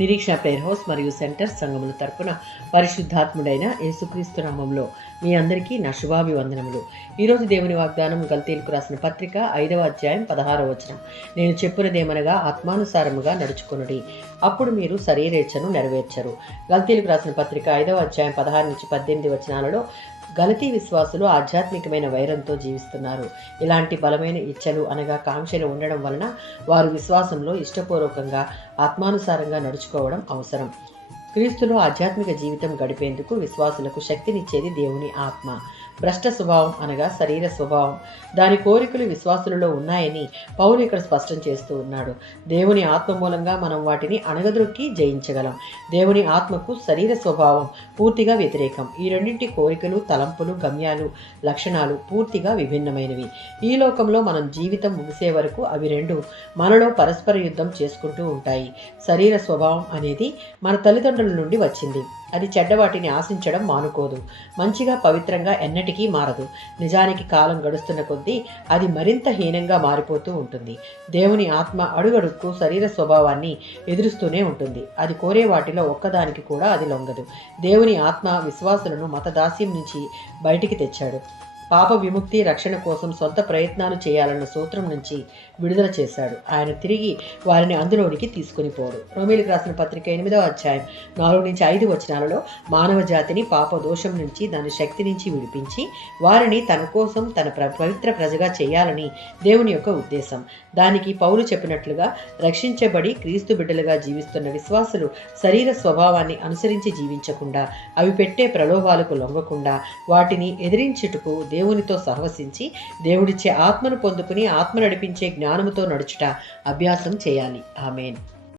నిరీక్షణ prayer house మరియు centre సంఘముల తరపున పరిశుద్ధాత్ముడైన యేసుక్రీస్తు నామంలో మీ అందరికీ నా శుభాభివందనములు. ఈరోజు దేవుని వాగ్దానం గల్తీలకు రాసిన పత్రిక 5వ అధ్యాయం 16వ వచనం. నేను చెప్పునదేమనగా ఆత్మానుసారముగా నడుచుకొనుడి, అప్పుడు మీరు శరీరేచ్ఛను నెరవేర్చరు. గల్తీలకు రాసిన పత్రిక 5వ అధ్యాయం 16 నుంచి 18 వచనాలలో గలతీ విశ్వాసులు ఆధ్యాత్మికమైన వైరంతో జీవిస్తున్నారు. ఇలాంటి బలమైన ఇచ్చలు అనగా కాంక్షలు ఉండడం వలన వారు విశ్వాసంలో ఇష్టపూర్వకంగా ఆత్మానుసారంగా నడుచుకోవడం అవసరం. క్రీస్తులో ఆధ్యాత్మిక జీవితం గడిపేందుకు విశ్వాసులకు శక్తినిచ్చేది దేవుని ఆత్మ. భ్రష్ట స్వభావం అనగా శరీర స్వభావం, దాని కోరికలు విశ్వాసులలో ఉన్నాయని పౌలు ఇక్కడ స్పష్టం చేస్తూ ఉన్నాడు. దేవుని ఆత్మ మూలంగా మనం వాటిని అణగద్రొక్కి జయించగలం. దేవుని ఆత్మకు శరీర స్వభావం పూర్తిగా వ్యతిరేకం. ఈ రెండింటి కోరికలు, తలంపులు, గమ్యాలు, లక్షణాలు పూర్తిగా విభిన్నమైనవి. ఈ లోకంలో మనం జీవితం ముగిసే వరకు అవి రెండు మనలో పరస్పర యుద్ధం చేసుకుంటూ ఉంటాయి. శరీర స్వభావం అనేది మన తల్లిదండ్రుల నుండి వచ్చింది. అది చెడ్డవాటిని ఆశించడం మానుకోదు. మంచిగా పవిత్రంగా ఎన్నటికీ మారదు. నిజానికి కాలం గడుస్తున్న కొద్దీ అది మరింత హీనంగా మారిపోతూ ఉంటుంది. దేవుని ఆత్మ అడుగడుక్కు శరీర స్వభావాన్ని ఎదురుస్తూనే ఉంటుంది. అది కోరే వాటిలో ఒక్కదానికి కూడా అది లొంగదు. దేవుని ఆత్మ విశ్వాసులను మతదాస్యం నుంచి బయటికి తెచ్చాడు. పాప విముక్తి, రక్షణ కోసం సొంత ప్రయత్నాలు చేయాలన్న సూత్రం నుంచి విడుదల చేశాడు. ఆయన తిరిగి వారిని అందులోనికి తీసుకుని పోడు. రోమీయులకు రాసిన పత్రిక 8వ అధ్యాయం 4 నుంచి 5 వచనాలలో మానవ జాతిని పాప దోషం నుంచి, దాని శక్తి నుంచి విడిపించి వారిని తన కోసం తన పవిత్ర ప్రజగా చేయాలని దేవుని యొక్క ఉద్దేశం. దానికి పౌలు చెప్పినట్లుగా రక్షించబడి క్రీస్తు బిడ్డలుగా జీవిస్తున్న విశ్వాసులు శరీర స్వభావాన్ని అనుసరించి జీవించకుండా, అవి పెట్టే ప్రలోభాలకు లొంగకుండా, వాటిని ఎదిరించుటకు దేవునితో సహవసించి దేవుడిచ్చే ఆత్మను పొందుకుని ఆత్మ నడిపించే జ్ఞానముతో నడుచుట అభ్యాసం చేయాలి. ఆమేన్.